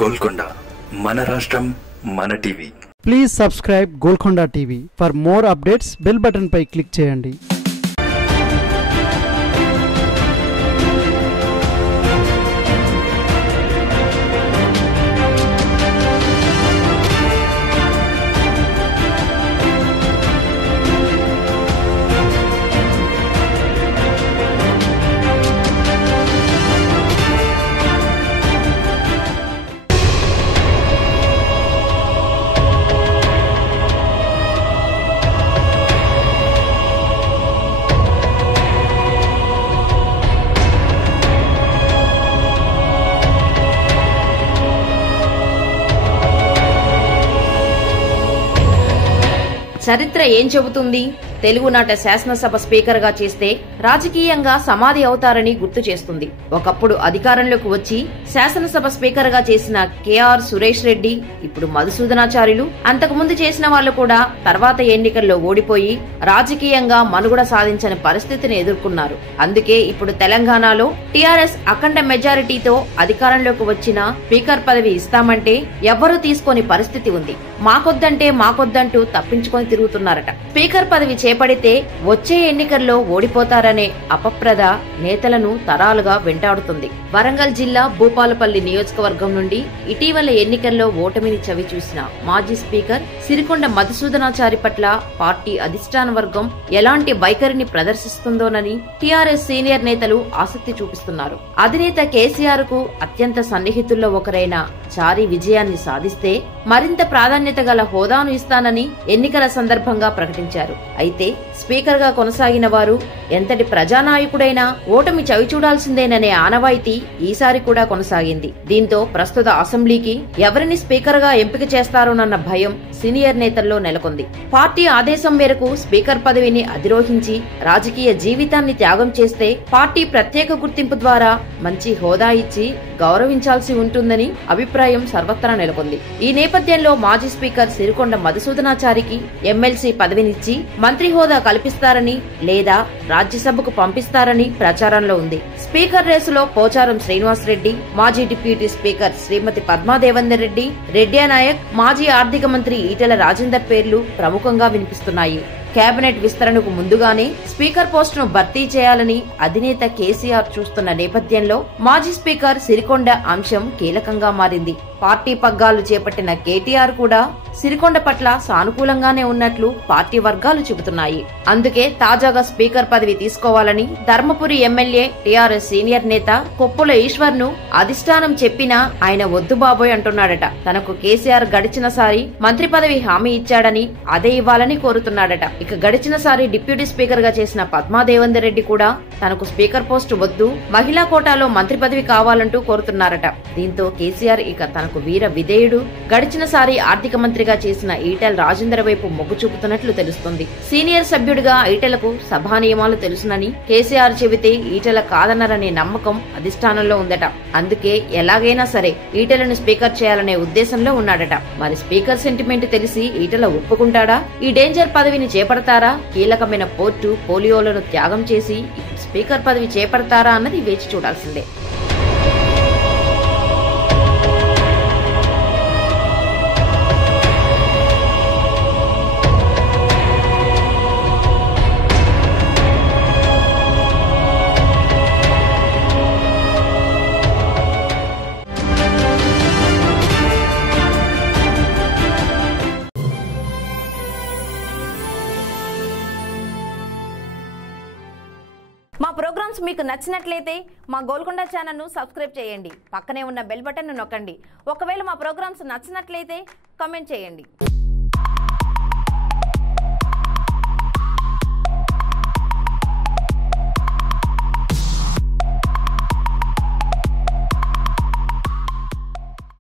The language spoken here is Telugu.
గోల్కొండ మన రాష్ట్రం మన TV. Please subscribe Golconda TV. For more updates bell button పై క్లిక్ చేయండి. చరిత్ర ఏం చెబుతుంది? తెలుగునాట శాసనసభ స్పీకర్ గా చేస్తే రాజకీయంగా సమాధి అవుతారని గుర్తు చేస్తుంది. ఒకప్పుడు అధికారంలోకి వచ్చి శాసనసభ స్పీకర్ గా చేసిన కేఆర్ సురేష్ రెడ్డి, ఇప్పుడు మధుసూదనాచార్యులు, అంతకుముందు చేసిన వాళ్లు కూడా తర్వాత ఎన్నికల్లో ఓడిపోయి రాజకీయంగా మనుగడ సాధించని పరిస్థితిని ఎదుర్కొన్నారు. అందుకే ఇప్పుడు తెలంగాణలో టీఆర్ఎస్ అఖండ మెజారిటీతో అధికారంలోకి వచ్చిన స్పీకర్ పదవి ఇస్తామంటే ఎవ్వరూ తీసుకోని పరిస్థితి ఉంది. మాకొద్దంటూ తప్పించుకొని తిరుగుతున్నారట. స్పీకర్ పదవి చేపడితే వచ్చే ఎన్నికల్లో ఓడిపోతారనే అపప్రద నేతలను తరాలుగా వెంటాడుతుంది. వరంగల్ జిల్లా భూపాలపల్లి నియోజకవర్గం నుండి ఇటీవల ఎన్నికల్లో ఓటమిని చవిచూసిన మాజీ స్పీకర్ సిరికొండ మధుసూదనాచారి పట్ల పార్టీ అధిష్టాన వర్గం ఎలాంటి వైఖరిని ప్రదర్శిస్తుందోనని టీఆర్ఎస్ సీనియర్ నేతలు ఆసక్తి చూపిస్తున్నారు. అధినేత కేసీఆర్ కు అత్యంత సన్నిహితుల్లో ఒకరైన చారి విజయాన్ని సాధిస్తే మరింత ప్రాధాన్యత గల హోదాను ఇస్తానని ఎన్నికల సందర్భంగా ప్రకటించారు. అయితే స్పీకర్ గా కొనసాగిన వారు ఎంతటి ప్రజానాయకుడైనా ఓటమి చవిచూడాల్సిందేననే ఆనవాయితీ ఈసారి కూడా కొనసాగింది. దీంతో ప్రస్తుత అసెంబ్లీకి ఎవరిని స్పీకర్ గా ఎంపిక చేస్తారోనన్న భయం సీనియర్ నేతల్లో నెలకొంది. పార్టీ ఆదేశం మేరకు స్పీకర్ పదవిని అధిరోహించి రాజకీయ జీవితాన్ని త్యాగం చేస్తే పార్టీ ప్రత్యేక గుర్తింపు ద్వారా మంచి హోదా ఇచ్చి గౌరవించాల్సి ఉంటుందని అభిప్రాయం సర్వత్రా నెలకొంది. ఈ నేపథ్యంలో మాజీ స్పీకర్ సిరికొండ మధుసూదనాచారికి ఎమ్మెల్సీ పదవినిచ్చి మంత్రి హోదా కల్పిస్తారని లేదా రాజ్యసభకు పంపిస్తారని ప్రచారంలో ఉంది. స్పీకర్ రేసులో పోచారం శ్రీనివాస్ రెడ్డి, మాజీ డిప్యూటీ స్పీకర్ శ్రీమతి పద్మాదేవేందర్ రెడ్డి, రెడ్డి నాయక్, మాజీ ఆర్థిక మంత్రి ఈటెల రాజేందర్ పేర్లు ప్రముఖంగా వినిపిస్తున్నాయి. కేబినెట్ విస్తరణకు ముందుగానే స్పీకర్ పోస్టును భర్తీ చేయాలని అధినేత కేసీఆర్ చూస్తున్న నేపథ్యంలో మాజీ స్పీకర్ సిరికొండ అంశం కీలకంగా మారింది. పార్టీ పగ్గాలు చేపట్టిన కేటీఆర్ కూడా సిరికొండ పట్ల సానుకూలంగానే ఉన్నట్లు పార్టీ వర్గాలు చెబుతున్నాయి. అందుకే తాజాగా స్పీకర్ పదవి తీసుకోవాలని ధర్మపురి ఎమ్మెల్యే టీఆర్ఎస్ సీనియర్ నేత కొప్పుల ఈశ్వర్ ను అధిష్టానం చెప్పినా ఆయన వద్దు బాబోయ్ అంటున్నాడట. తనకు కేసీఆర్ గడిచినసారి మంత్రి పదవి హామీ ఇచ్చాడని అదే ఇవ్వాలని కోరుతున్నాడట. ఇక గడిచినసారి డిప్యూటీ స్పీకర్ గా చేసిన పద్మాదేవేందర్ రెడ్డి కూడా తనకు స్పీకర్ పోస్టు వద్దు, మహిళా కోటాలో మంత్రి పదవి కావాలంటూ కోరుతున్నారట. దీంతో కేసీఆర్ ఇక తనకు వీర విధేయుడు, గడిచినసారి ఆర్థిక మంత్రిగా చేసిన ఈటెల రాజేందర్ వైపు మొగ్గు చూపుతున్నట్లు తెలుస్తుంది. సీనియర్ సభ్యుడిగా ఈటెలకు సభా నియమాలు తెలుసునని కేసీఆర్ చెబితే ఈటెల కాదనరనే నమ్మకం అధిష్టానంలో ఉందట. అందుకే ఎలాగైనా సరే ఈటెలను స్పీకర్ చేయాలనే ఉద్దేశంలో ఉన్నాడట. మరి స్పీకర్ సెంటిమెంట్ తెలిసి ఈటెల ఒప్పుకుంటాడా? ఈ డేంజర్ పదవిని చేపడతారా? కీలకమైన పోర్టు, పోలియోలను త్యాగం చేసి స్పీకర్ పదవి చేపడతారా అన్నది వేచి చూడాల్సిందే. మా ప్రోగ్రామ్స్ మీకు నచ్చినట్లయితే మా గోల్కొండ ఛానల్ను సబ్స్క్రైబ్ చేయండి. పక్కనే ఉన్న బెల్ బటన్ను నొక్కండి. ఒకవేళ మా ప్రోగ్రామ్స్ నచ్చినట్లయితే కామెంట్ చేయండి.